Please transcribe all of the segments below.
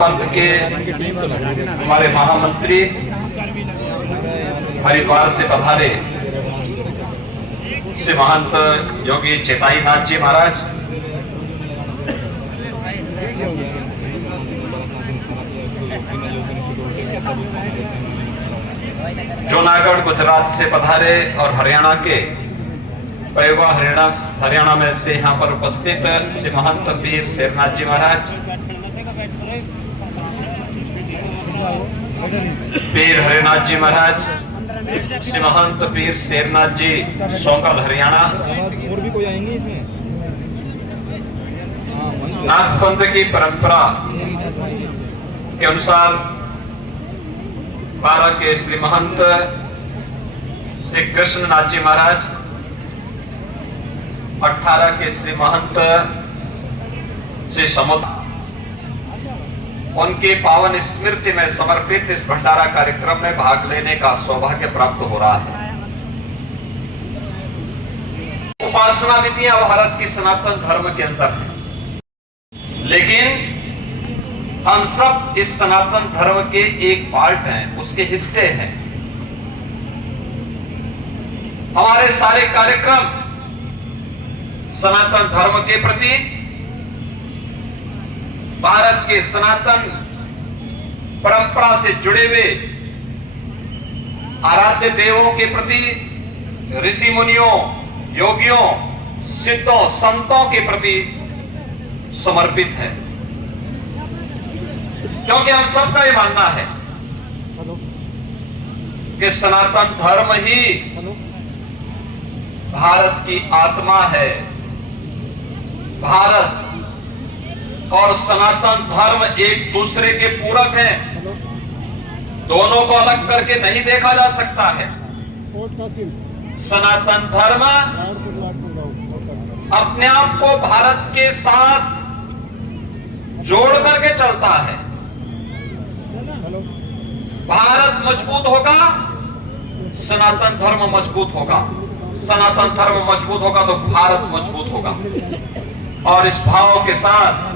पंथ के हमारे महामंत्री हरिद्वार से पधारे श्री महंत योगी चेताई नाथ जी महाराज, जूनागढ़ गुजरात से पधारे और हरियाणा के पैवा हरियाणा में से यहाँ पर उपस्थित श्री महंत वीर शेरनाथ जी महाराज, वीर हरिनाथ जी महाराज, श्री महंत वीर शेरनाथ जी सोकल हरियाणा। और भी कोई आएंगे इसमें? नाथ पंथ की परंपरा के अनुसार 12 के श्री महंत श्री कृष्णनाथ जी महाराज, 18 के श्री महंत श्री समुद्र, उनकी पावन स्मृति में समर्पित इस भंडारा कार्यक्रम में भाग लेने का सौभाग्य प्राप्त हो रहा है। उपासना विधियां भारत की सनातन धर्म के अंदर है, लेकिन हम सब इस सनातन धर्म के एक पार्ट हैं, उसके हिस्से हैं। हमारे सारे कार्यक्रम सनातन धर्म के प्रति, भारत के सनातन परंपरा से जुड़े हुए आराध्य देवों के प्रति, ऋषि मुनियों, योगियों, सिद्धों, संतों के प्रति समर्पित है, क्योंकि हम सबका ये मानना है कि सनातन धर्म ही भारत की आत्मा है। भारत और सनातन धर्म एक दूसरे के पूरक हैं, दोनों को अलग करके नहीं देखा जा सकता है। सनातन धर्म अपने आप को भारत के साथ जोड़ करके चलता है। भारत मजबूत होगा, सनातन धर्म मजबूत होगा, सनातन धर्म मजबूत होगा तो भारत मजबूत होगा। और इस भाव के साथ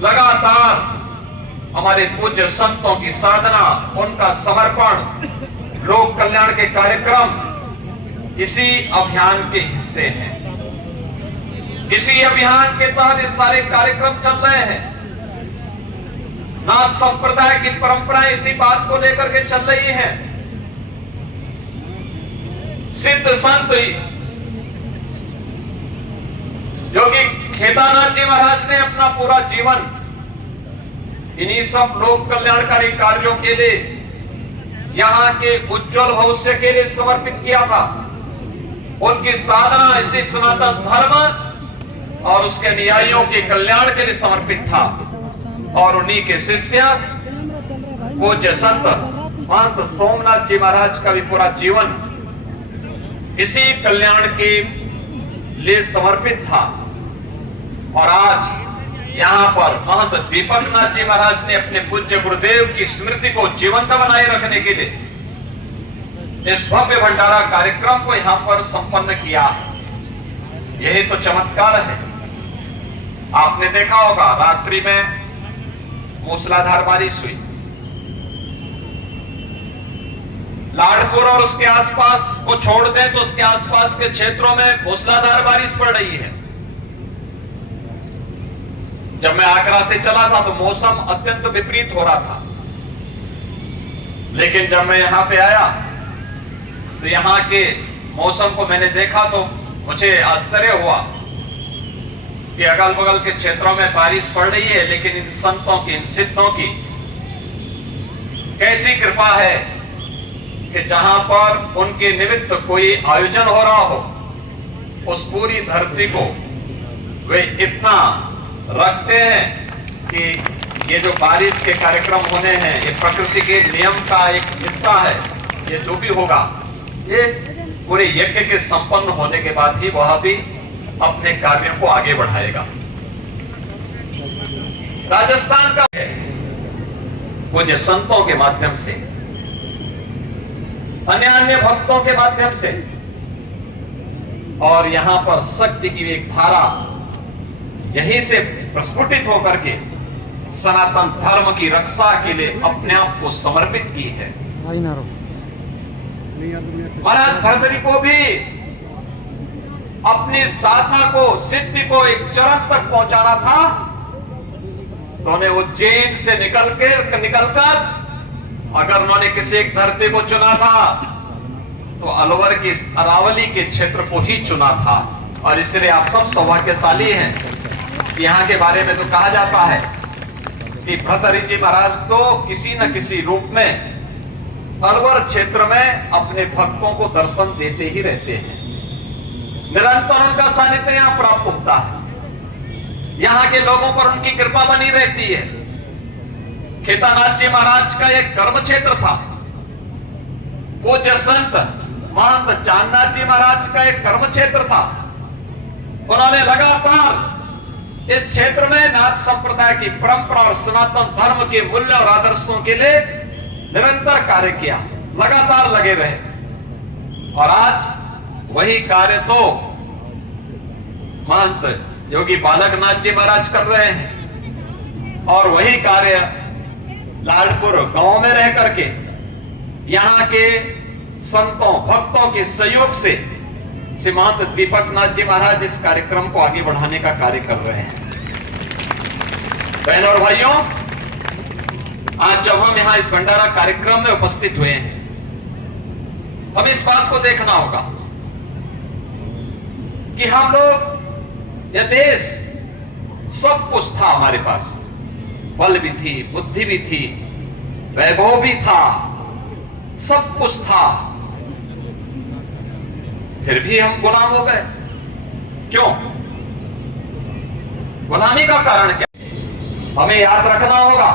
लगातार हमारे पूज्य संतों की साधना, उनका समर्पण, लोक कल्याण के कार्यक्रम इसी अभियान के हिस्से हैं। इसी अभियान के तहत ये सारे कार्यक्रम चल रहे हैं। नाथ संप्रदाय की परंपरा इसी बात को लेकर के चल रही है। सिद्ध संत योगी केदारनाथ जी महाराज ने अपना पूरा जीवन इन्हीं सब लोक कल्याणकारी कार्यों के लिए, यहाँ के उज्जवल भविष्य के लिए समर्पित किया था। उनकी साधना इसी सनातन धर्म और उसके अनुयायियों के कल्याण के लिए समर्पित था। और उन्हीं के शिष्य पूज्य संत महंत सोमनाथ जी महाराज का भी पूरा जीवन इसी कल्याण के लिए समर्पित था। और आज यहाँ पर महंत दीपकनाथ जी महाराज ने अपने पूज्य गुरुदेव की स्मृति को जीवंत बनाए रखने के लिए इस भव्य भंडारा कार्यक्रम को यहाँ पर संपन्न किया है। यही तो चमत्कार है। आपने देखा होगा, रात्रि में मूसलाधार बारिश हुई, लाडपुर और उसके आसपास को छोड़ दें तो उसके आसपास के क्षेत्रों में मूसलाधार बारिश पड़ रही है। जब मैं आगरा से चला था तो मौसम अत्यंत विपरीत हो रहा था, लेकिन जब मैं यहाँ पे आया तो यहाँ के मौसम को मैंने देखा तो मुझे आश्चर्य हुआ कि अगल बगल के क्षेत्रों में बारिश पड़ रही है, लेकिन इन संतों की, इन सिद्धों की कैसी कृपा है कि जहां पर उनके निमित्त कोई आयोजन हो रहा हो, उस पूरी धरती को वे इतना रखते हैं कि ये जो बारिश के कार्यक्रम होने हैं, ये प्रकृति के नियम का एक हिस्सा है। ये जो भी होगा, ये पूरे यज्ञ के संपन्न होने के बाद ही वह भी अपने कार्यों को आगे बढ़ाएगा। राजस्थान का है पूज्य संतों के माध्यम से, अन्य भक्तों के माध्यम से, और यहां पर शक्ति की एक धारा यहीं से प्रस्फुटित होकर के सनातन धर्म की रक्षा के लिए अपने आप को समर्पित की है। महाराज भर्तृहरि को भी अपनी साधना को, सिद्धि को एक चरम तक पहुंचाना था, तो उन्हें उज्जैन से निकलकर अगर उन्होंने किसी एक धरती को चुना था तो अलवर की अरावली के क्षेत्र को ही चुना था। और इसलिए आप सब सौभाग्यशाली हैं। यहाँ के बारे में तो कहा जाता है कि भर्तृहरि जी महाराज तो किसी न किसी रूप में अलवर क्षेत्र में अपने भक्तों को दर्शन देते ही रहते हैं। निरंतर उनका सानिध्य यहाँ प्राप्त होता है, यहाँ के लोगों पर उनकी कृपा बनी रहती है। खेतानाथ जी महाराज का एक कर्म क्षेत्र था। पूज्य संत महंत चांदनाथ जी महाराज का एक कर्म क्षेत्र था। उन्होंने लगातार इस क्षेत्र में नाथ संप्रदाय की परंपरा और सनातन धर्म के मूल्य और आदर्शों के लिए निरंतर कार्य किया, लगातार लगे रहे। और आज वही कार्य तो महंत योगी बालकनाथ जी महाराज कर रहे हैं, और वही कार्य लाडपुर गांव में रह करके यहाँ के संतों भक्तों के सहयोग से महंत दीपक नाथ जी महाराज इस कार्यक्रम को आगे बढ़ाने का कार्य कर रहे हैं। बहनों और भाइयों, आज जब हम यहाँ इस भंडारा कार्यक्रम में उपस्थित हुए हैं, हमें इस बात को देखना होगा कि हम लोग, यह देश सब कुछ था हमारे पास, बल भी थी, बुद्धि भी थी, वैभव भी था, सब कुछ था, फिर भी हम गुलाम हो गए। क्यों? गुलामी का कारण क्या? हमें याद रखना होगा,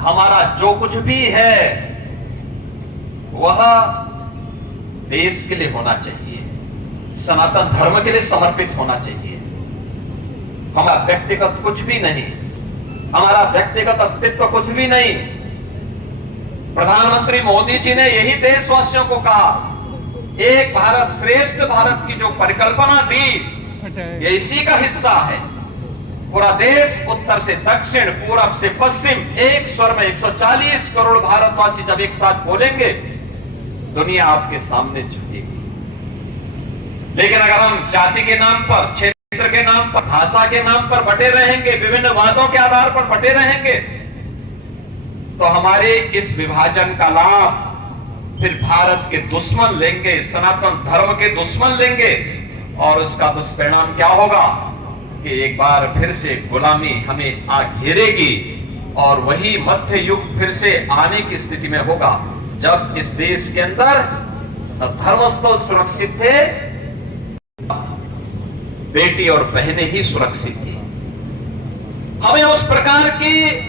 हमारा जो कुछ भी है वह देश के लिए होना चाहिए, सनातन धर्म के लिए समर्पित होना चाहिए। हमारा व्यक्तिगत कुछ भी नहीं, हमारा व्यक्तिगत अस्तित्व कुछ भी नहीं। प्रधानमंत्री मोदी जी ने यही देशवासियों को कहा, एक भारत श्रेष्ठ भारत की जो परिकल्पना दी, ये इसी का हिस्सा है। पूरा देश उत्तर से दक्षिण, पूरब से पश्चिम एक स्वर में 140 करोड़ भारतवासी जब एक साथ बोलेंगे, दुनिया आपके सामने झुकेगी। लेकिन अगर हम जाति के नाम पर, क्षेत्र के नाम पर, भाषा के नाम पर बटे रहेंगे, विभिन्न वादों के आधार पर बटे रहेंगे, तो हमारे इस विभाजन का लाभ फिर भारत के दुश्मन लेंगे, सनातन धर्म के दुश्मन लेंगे, और उसका दुष्परिणाम क्या होगा कि एक बार फिर से गुलामी हमें आ घेरेगी, और वही मध्य युग फिर से आने की स्थिति में होगा, जब इस देश के अंदर धर्मस्थल सुरक्षित थे, बेटी और बहनें ही सुरक्षित थी। हमें उस प्रकार की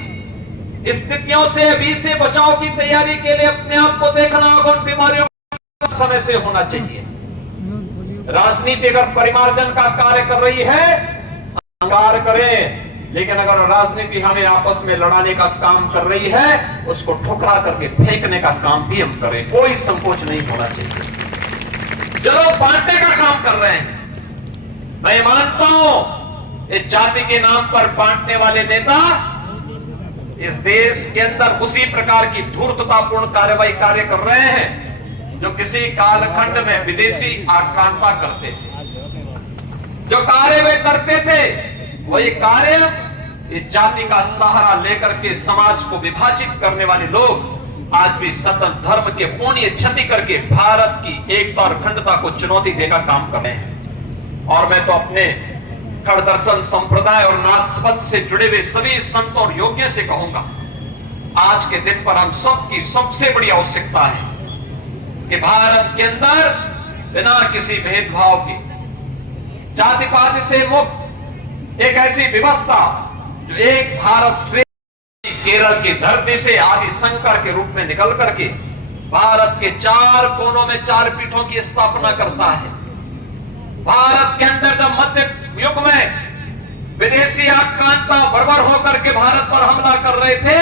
स्थितियों से, अभी से बचाव की तैयारी के लिए अपने आप को देखना होगा। उन बीमारियों का समय से होना चाहिए। राजनीति अगर परिमार्जन का कार्य कर रही है, अहंकार करें, लेकिन अगर राजनीति हमें आपस में लड़ाने का काम कर रही है, उसको ठुकरा करके फेंकने का काम भी हम करें, कोई संकोच नहीं होना चाहिए। जो लोग बांटने का काम कर रहे हैं, मैं मानता हूं इस जाति के नाम पर बांटने वाले नेता इस देश के अंदर उसी प्रकार की धूर्ततापूर्ण कार्रवाई कार्य कर रहे हैं जो किसी कालखंड में विदेशी आक्रांता करते थे। जो कार्य वे करते थे, वही कार्य इस जाति का सहारा लेकर के समाज को विभाजित करने वाले लोग आज भी सनातन धर्म के पूर्ण क्षति करके भारत की एकता और अखंडता को चुनौती देकर काम कर रहे हैं। और मैं तो अपने खड़ दर्शन संप्रदाय और नाथपंथ से जुड़े हुए सभी संतों और योग्य से कहूंगा, आज के दिन पर हम सबकी सबसे बड़ी आवश्यकता है कि भारत के अंदर बिना किसी भेदभाव के, जाति पाति से मुक्त एक ऐसी व्यवस्था जो एक भारत श्रेष्ठ केरल की धरती से आदि शंकर के रूप में निकल करके भारत के चार कोनों में चार पीठों की स्थापना करता है। भारत के अंदर जब मध्य युग में विदेशी आक्रांता बर्बर होकर के भारत पर हमला कर रहे थे,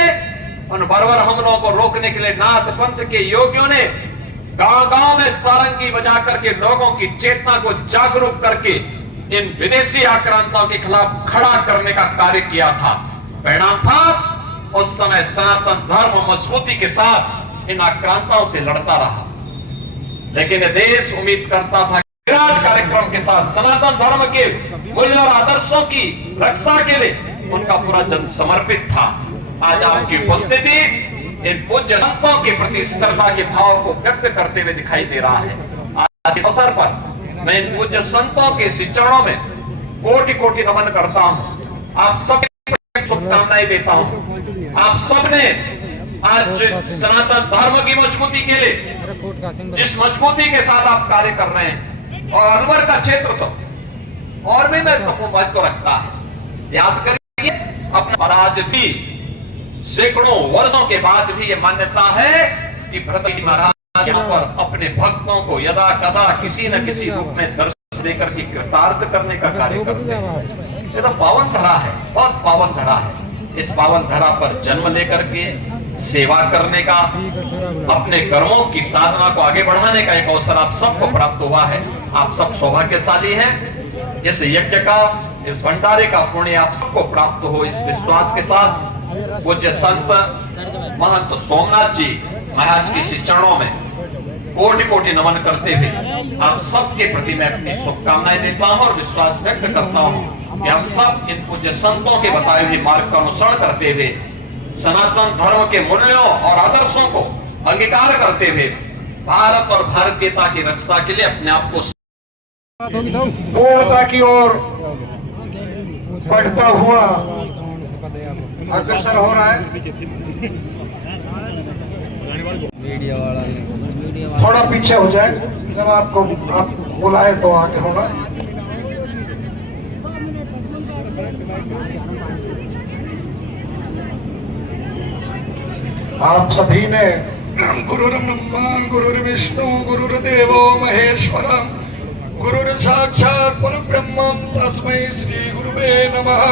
उन बर्बर हमलों को रोकने के लिए नाथ पंथ के योगियों ने गांव-गांव में सारंगी बजा करके लोगों की चेतना को जागरूक करके इन विदेशी आक्रांताओं के खिलाफ खड़ा करने का कार्य किया था। परिणाम था उस समय सनातन धर्म मजबूती के साथ इन आक्रांताओं से लड़ता रहा। लेकिन यह देश उम्मीद करता था विराट कार्यक्रम के साथ सनातन धर्म के मूल्य और आदर्शों की रक्षा के लिए उनका पूरा जन समर्पित था। आज आपकी उपस्थिति इन पूज्य संतों के प्रति श्रद्धा के भाव को व्यक्त करते हुए दिखाई दे रहा है। आज इस अवसर पर मैं इन पूज्य संतों के श्री चरणों में कोटि कोटि नमन करता हूँ। आप सब शुभकामनाएं देता हूँ। आप सबने आज सनातन धर्म की मजबूती के लिए जिस मजबूती के साथ आप कार्य कर रहे हैं, और अलवर का क्षेत्र तो और भी महत्व रखता है। याद करिए अपना, और आज भी सैकड़ों वर्षों के बाद भी यह मान्यता है कि भरत महाराज यहाँ पर अपने भक्तों को यदा कदा किसी न किसी रूप में दर्शन देकर के कृतार्थ करने का कार्य करते हैं। ये तो पावन धरा है, बहुत पावन धरा है। इस पावन धरा पर जन्म लेकर के सेवा करने का, अपने कर्मों की साधना को आगे बढ़ाने का एक अवसर आप सबको प्राप्त हुआ है। आप सब सौभाग्यशाली हैं। इस यज्ञ का, इस भंडारे का पुण्य आप सबको प्राप्त हो, इस विश्वास के साथ पूज्य संत महंत सोमनाथ जी महाराज के श्री चरणों में कोटि कोटि नमन करते हुए आप सबके प्रति मैं अपनी शुभकामनाएं देता हूं और विश्वास व्यक्त करता हूं कि हम सब इन पूज्य संतों के बताए हुए मार्ग का अनुसरण करते हुए सनातन धर्म के मूल्यों और आदर्शों को अंगीकार करते हुए भारत और भारतीयता की रक्षा के लिए अपने आप को पूर्णता की ओर बढ़ता हुआ अग्रसर हो रहा है। थोड़ा पीछे हो जाए, जब आपको आप बुलाए तो आगे होना। आप सभी ने गुरुर्ब्रह्मा गुरुर्विष्णु गुरुर्देवो महेश्वर गुरुर्साक्षात् परब्रह्म तस्मै श्री गुरुवे नमः।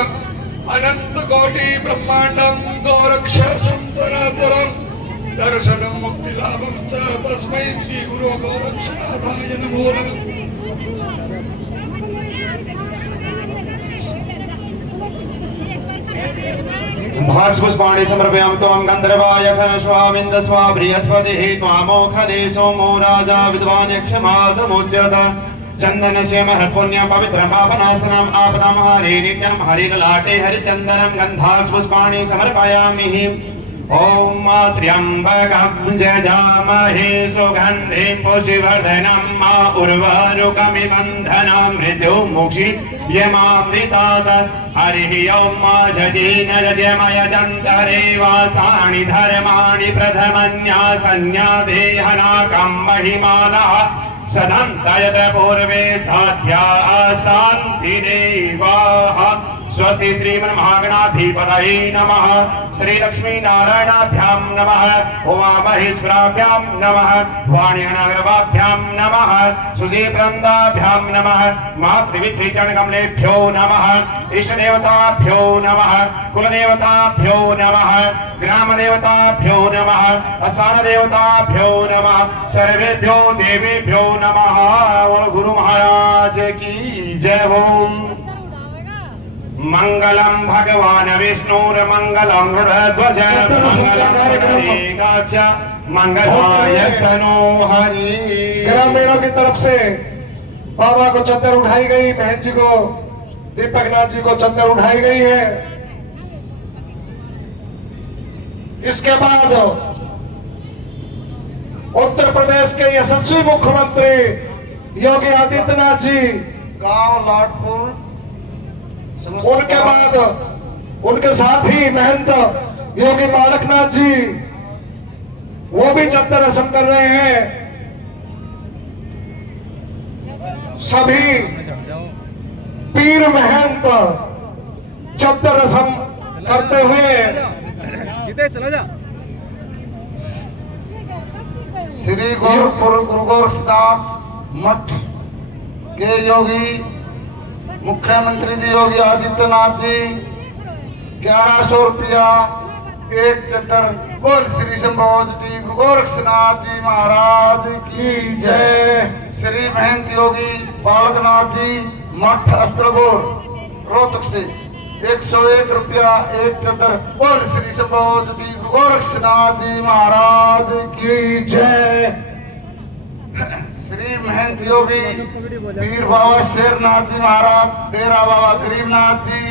अनंत कोटि ब्रह्मांडं गोरक्षसं चराचरं दर्शनं मुक्तिलाभं च तस्मै श्री गुरु गोरक्षनाथाय नमो नमः। भास्पुष्पाणि समर्पयामि त्वं गन्धर्वाय घनश्वामिन्दस्वा बृहस्पतिः त्वामोखदे सोमो राजा विद्वान् यक्षमादमुच्यत। चन्दनस्य महत्पुण्यं पवित्रं पापनाशनम् आपदं हरे नित्यं हरिललाटे हरिचन्दनं गन्धाक्ष समर्पयामि। ॐ त्र्यम्बकं जजामहे सुगन्धिं पुष्टिवर्धनं उर्वारुकमिव बन्धनं मृत्युमुक्षीयमामृतात्। हरिः ॐ जजेन जजमयजन्तरे वास्तानि धर्माणि प्रथमन्यासन्यादेहनाकं महिमानः सदन्तयत्र पूर्वे साध्या शान्तिदेवाः। स्वस्ति श्रीमन्महागणाधिपतये नमः। श्रीलक्ष्मी नारायणाभ्यां नमः। उमामहेश्वराभ्यां नमः। वाणीगणागर्भाभ्यां नमः। सुजीवृन्दाभ्यां नमः। मातृविद्विचरणकमलेभ्यो नमः। इष्टदेवताभ्यो नमः। कुलदेवताभ्यो नमः। ग्रामदेवताभ्यो नमः। स्थानदेवताभ्यो नमः। सर्वेभ्यो देवेभ्यो नमः। और गुरु महाराज की जय हो। मंगलम भगवान विष्णुर्मंगलम गरुड़ध्वज मंगलायस्तनो हरि। ग्रामीणों की तरफ से बाबा को चद्दर उठाई गई, बहन जी को, दीपक नाथ जी को चद्दर उठाई गई है। इसके बाद उत्तर प्रदेश के यशस्वी मुख्यमंत्री योगी आदित्यनाथ जी गांव लाटपुर, उनके बाद उनके साथ ही महंत योगी बालकनाथ जी वो भी चद्दर रस्म कर रहे हैं। सभी पीर महंत चद्दर रस्म करते हुए श्री गोरखपुर गुरु गोरक्षनाथ मठ के योगी मुख्यमंत्री जी योगी आदित्यनाथ जी 1100 रुपया एक चद्दर। बोल श्री शंभोजी गुरु गोरक्षनाथ जी महाराज की जय। श्री महंत योगी बालकनाथ जी मठ अस्त्रगोर रोहतक से 101 रुपया एक चदर। बोल श्री शंभो ज्योति गुरु गोरक्षनाथ जी महाराज की जय। श्री महंत योगी पीर बाबा शेरनाथ जी महाराज, डेरा बाबा गरीबनाथ जी,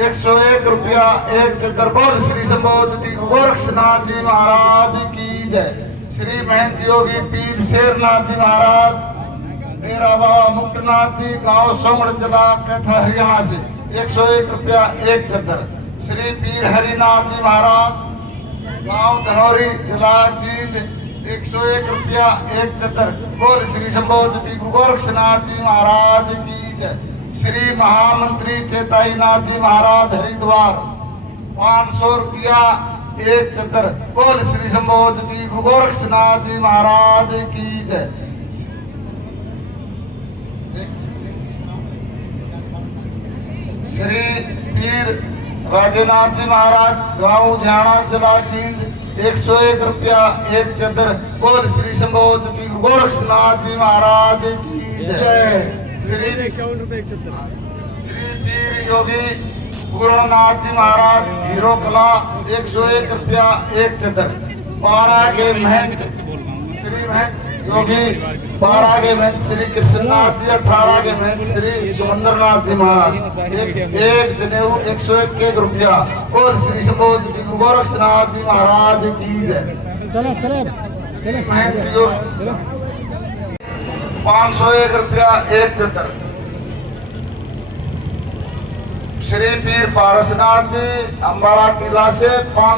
101 रुपया एक चदर। बोल श्री शंभो ज्योति गुरु गोरक्षनाथ जी महाराज की जय। श्री महंत योगी पीर शेरनाथ जी महाराज, डेरा बाबा मुक्तनाथ जी, गांव सोमड़ जिला कैथल हरियाणा से 101 रुपया एक चदर। श्री पीर हरिनाथ जी महाराज, गांव धनौरी जिला जींद, 101 रुपया एक चदर। बोल श्री शंभो ज्योति गुरु गोरक्षनाथ जी महाराज की जय। श्री महामंत्री चेताईनाथ जी महाराज हरिद्वार, 500 रुपया एक चदर। बोल श्री शंभो ज्योति गुरु गोरक्षनाथ जी महाराज की जय। श्री पीर राजेनाथ जी महाराज, गांव झाणा जिला जींद, 101 रुपया एक चदर। बोल श्री शंभो ज्योति गुरु गोरक्षनाथ जी महाराज की जय। श्री पीर योगी पूर्णनाथ जी महाराज, हीरो कला, 101 रुपया एक चदर। 12 के महंत श्री महंत योगी, 12 के महंत श्री कृष्णनाथ जी, 18 के महंत श्री सुमंद्रनाथ जी महाराज, एक जनेऊ 101 रुपया। और श्री शंभो ज्योति गुरु गोरक्षनाथ जी महाराज की जय। महंत योगी 501 रुपया एक चदर। श्री पीर पारसनाथ जी, अम्बाड़ा टीला से 5